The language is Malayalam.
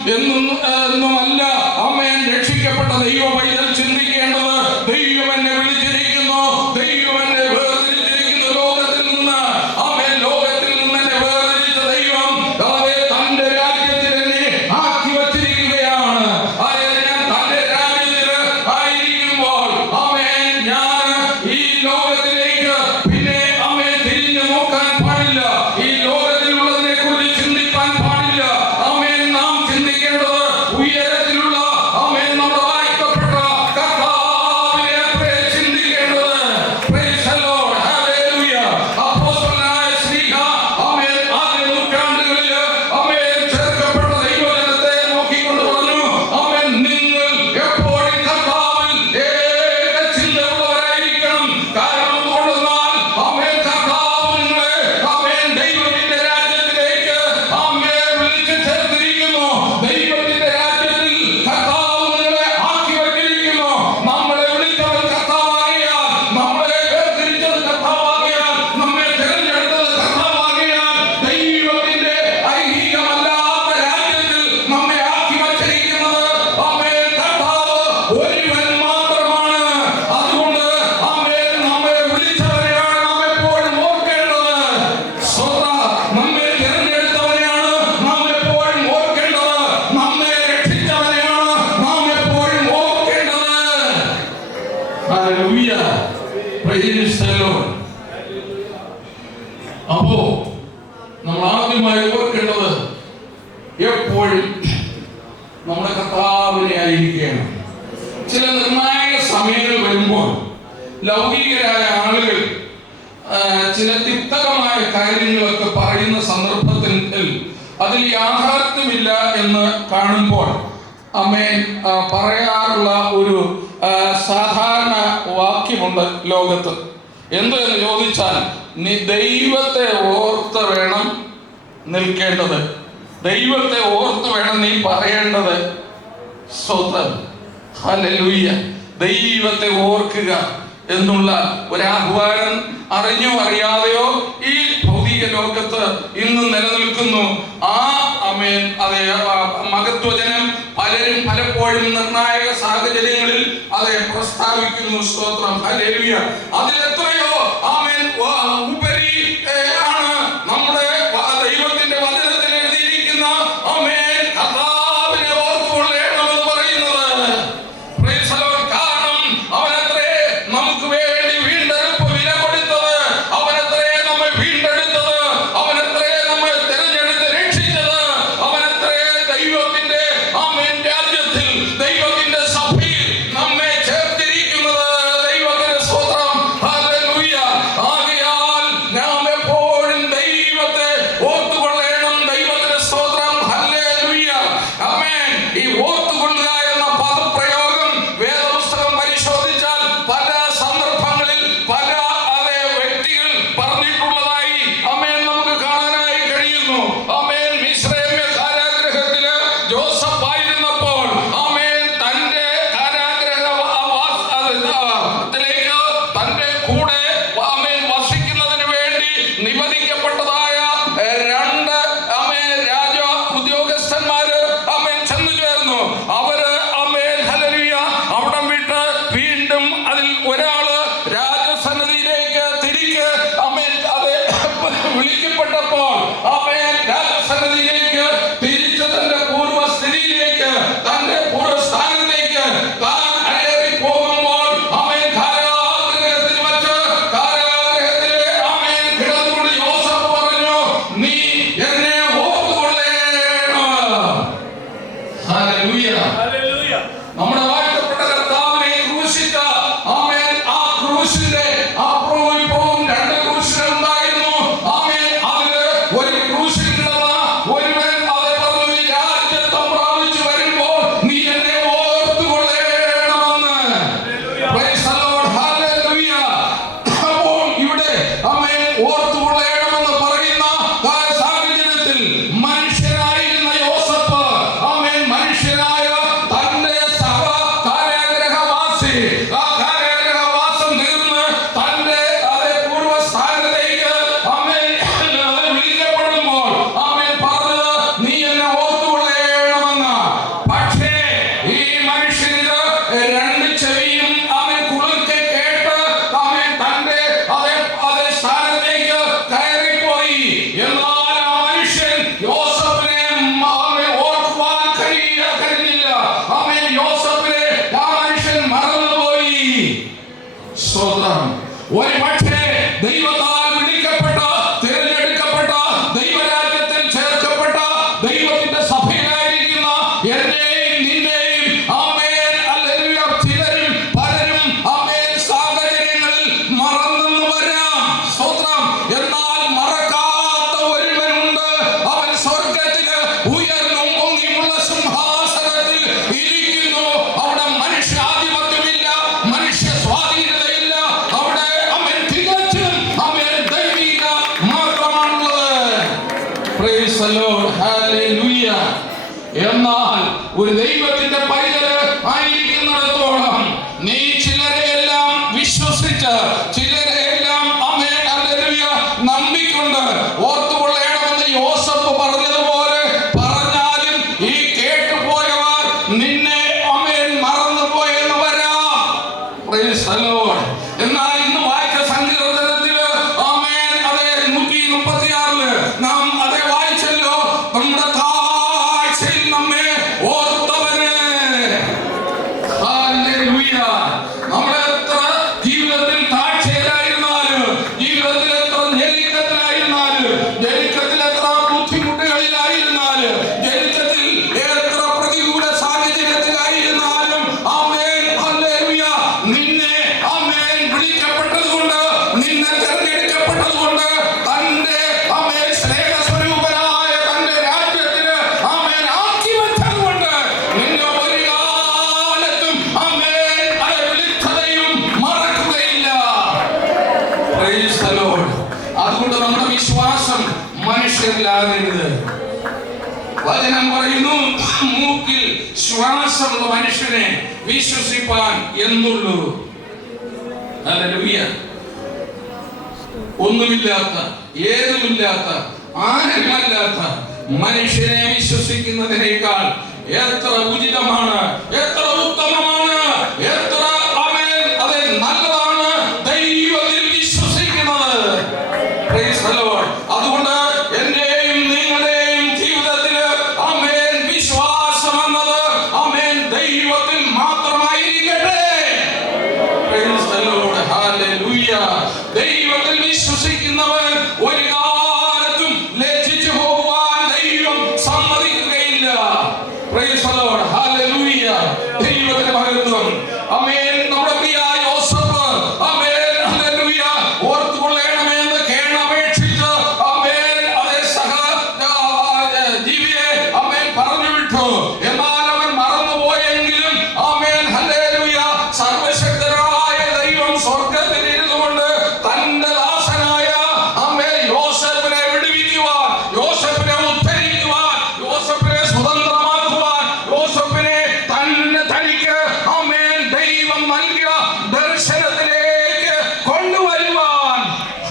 എന്നുമല്ല ആമേൻ രക്ഷിക്കപ്പെട്ട ദൈവ പൈതൽ ചിന്തിക്കേണ്ടത്. ദൈവം എന്നെ വിളിച്ചിരിക്കുന്നു, ദൈവം എന്നെ വേർതിരിച്ചിരിക്കുന്നു ലോകത്തിൽ നിന്ന്. ആമേൻ ലോകത്തിൽ നിന്ന് എന്നെ വേർതിരിച്ച ദൈവം തന്റെ രാജ്യത്തിൽ എന്നെ ആക്കി വച്ചിരിക്കുകയാണ്. ഞാൻ തന്റെ രാജ്യത്തിൽ ആയിരിക്കുമ്പോൾ ആമേൻ ഞാൻ ഈ ലോകത്തിലേക്ക് പിന്നെ ആമേൻ തിരിഞ്ഞു നോക്കാൻ പാടില്ല. ഈ ലോകത്തിലുള്ളതിനെ കുറിച്ച് ചിന്തിക്കാൻ പാടില്ല. ആമേൻ നാം ചിന്തിക്കേണ്ടത് ഉയരത്തിലുള്ള ആമേൻ നമ്മുടെ വാഴ്ത്തപ്പെട്ട കർത്താവിനെ ചിന്തിക്കേണ്ടത്. Praise the Lord, hallelujah. അപ്പോസ്തലനായ ശ്ലീഹ ആമേൻ ആദ്യ നൂറ്റാണ്ടുകളിൽ ആമേൻ ചേർക്കപ്പെട്ട ദൈവജനത്തെ നോക്കിക്കൊണ്ട് പറഞ്ഞു, ആമേൻ നിങ്ങൾ എപ്പോഴും കർത്താവിൽ ഏക ചിന്തയുള്ളവരായിരിക്കണം. കാരണം എന്തുകൊണ്ടെന്നാൽ ആമേൻ കർത്താവ് നിങ്ങളെ ആമേൻ ദൈവത്തിന്റെ രാജ്യത്തിലേക്ക് ആമേൻ വിളിച്ചു ചേർത്തിരിക്കുന്നു. ദൈവത്തിന്റെ രാജ്യത്തിൽ കർത്താവ് നിങ്ങളെ ആക്കി വച്ചിരിക്കുന്നു. നമ്മളെ വിളിച്ചവൻ കർത്താവാകിയാൽ, നമ്മളെ വേർതിരിച്ചത് കർത്താവാകിയാൽ, നമ്മെ തിരഞ്ഞെടുത്തത് കർത്താവാകിയാൽ ദൈവത്തിന്റെ ഐഹികമല്ലാത്ത രാജ്യത്തിൽ നമ്മെ ആക്കി വച്ചിരിക്കുന്നത് ആമേൻ കർത്താവ് ഒരുവൻ മാത്രമാണ്. അതുകൊണ്ട് ആമേൻ നമ്മെ വിളിച്ചവരെയാണ് നാം എപ്പോഴും ഓർക്കേണ്ടത്. നമ്മെ തിരഞ്ഞെടുത്തവരെയാണ് നാം എപ്പോഴും ഓർക്കേണ്ടത്. നമ്മെ രക്ഷിച്ചവരെയാണ് നാം എപ്പോഴും ഓർക്കേണ്ടത്. Hallelujah, price the Lord. അപ്പോ നമ്മൾ ആദ്യമായി ഓർക്കേണ്ടത് എപ്പോഴും നമ്മുടെ കർത്താവിനെ ആയിരിക്കണം. ചില നിർണായക സമയങ്ങൾ വരുമ്പോൾ ലൗകികരായ ആളുകൾ ചില തിക്തകമായ കാര്യങ്ങളൊക്കെ പറയുന്ന സന്ദർഭത്തിൽ അതിൽ യാഥാർത്ഥ്യമില്ല എന്ന് കാണുമ്പോൾ ആമേൻ പറയാറുള്ള ഒരു സാധാരണ വാക്യമുണ്ട് ലോകത്ത്. എന്തെന്ന് ചോദിച്ചാൽ, നീ ദൈവത്തെ ഓർത്ത് വേണം നിൽക്കേണ്ടത്, ദൈവത്തെ ഓർത്ത് വേണം നീ പറയേണ്ടത്. സ്തോത്രം, ഹല്ലേലൂയ. ദൈവത്തെ ഓർക്കുക എന്നുള്ള ഒരാഹ്വാനം അറിഞ്ഞോ അറിയാതെയോ ഈ ഭൗതിക ലോകത്ത് ഇന്ന് നിലനിൽക്കുന്നു. ആ ആമേൻ അതെ മഹത്വജനം പലരും പലപ്പോഴും നിർണായക സാഹചര്യങ്ങളിൽ അതെ പ്രസ്താവിക്കുന്നു. സ്തോത്രം, ഹല്ലേലൂയ. അതിലെത്രയോ ആമേൻ ഉപരി ആണ് നമ്മുടെ ദൈവത്തിന്റെ വചനത്തിൽ എഴുതിയിരിക്കുന്ന ആമേൻ കർത്താവിനെ ഓർത്തുകൊള്ളണമെന്ന് പറയുന്നത്. Price the Lord. കാരണം അവനത്രേ നമുക്ക് വേണ്ടി വീണ്ടെടുപ്പ് വില കൊടുത്തത്, അവനത്രേ നമ്മെ വീണ്ടെടുത്തത്, അവനത്രേ നമ്മെ തിരഞ്ഞെടുത്ത് രക്ഷിച്ചത്, അവനത്രേ ദൈവത്തിന്റെ ആമേൻ രാജ്യത്തിൽ ദൈവത്തിന്റെ സഭയിൽ നമ്മെ ചേർത്തിരിക്കുന്നത്. ദൈവത്തിന്റെ സ്തോത്രം, ഹല്ലേലൂയ. ഒരു ദൈവത്തിന്റെ പൈതല് ആയിരിക്കുന്നിടത്തോളം നീ ചിലരെയെല്ലാം വിശ്വസിച്ച് ചിലരെയെല്ലാം ആമേൻ ഹല്ലേലൂയ നമ്പിക്കൊണ്ട് ഓർത്തുകൊള്ളണമെന്ന് യോസഫ് പറഞ്ഞതുപോലെ പറഞ്ഞാലും ഈ കേട്ടുപോയവർ നിന്നെ ആമേൻ മറന്നുപോയെന്ന് വരാം. Price the Lord. എന്നാൽ ഇന്ന് വായിച്ച സങ്കീർത്തനത്തില് ആമേൻ അതേ 136 നാം അതേ വായിച്ചല്ലോ, നമ്മുടെ താഴ്ചയിൽ നമ്മെ ഓർത്തവനെ. ഹല്ലേലൂയ. നമ്മളെ എത്ര ജീവിതത്തിൽ താഴ്ചയിലായിരുന്നാലും, ജീവിതത്തിൽ എത്ര ഞെരുക്കത്തിലായിരുന്നാലും, ഞെരുക്കത്തിൽ എത്ര ബുദ്ധിമുട്ടുകളിലായിരുന്നാലും, ഞെരുക്കത്തിൽ എത്ര പ്രതികൂല സാഹചര്യത്തിലായിരുന്നാലും ആമേൻ ഹല്ലേലൂയ നിന്നെ ആമേൻ വിളിക്കപ്പെട്ടതുകൊണ്ട്, നിന്നെ തിരഞ്ഞെടുക്കപ്പെട്ടതുകൊണ്ട്, തന്റെ ആമേൻ സ്നേഹസ്വരൂപനായ തന്റെ രാജ്യത്തിന് ആമേൻ ആക്കി വെച്ചതുകൊണ്ട് നിന്നെ ഒരു കാലത്തും ആമേൻ വിളിച്ചതയും മറക്കുകയില്ല. Praise the Lord. അതുകൊണ്ട് നമ്മുടെ വിശ്വാസം മനുഷ്യരിലാകരുത്. വചനം പറയുന്നു, മൂക്കിൽ ശ്വാസമുള്ള മനുഷ്യനെ വിശ്വസിപ്പാൻ എന്നുള്ളൂ. ഹല്ലേലൂയ. ഒന്നുമില്ലാത്ത, ഏതുമില്ലാത്ത, ആരുമല്ലാത്ത മനുഷ്യനെ വിശ്വസിക്കുന്നതിനേക്കാൾ എത്ര ഉചിതമാണ്, എത്ര ഉത്തമമാണ്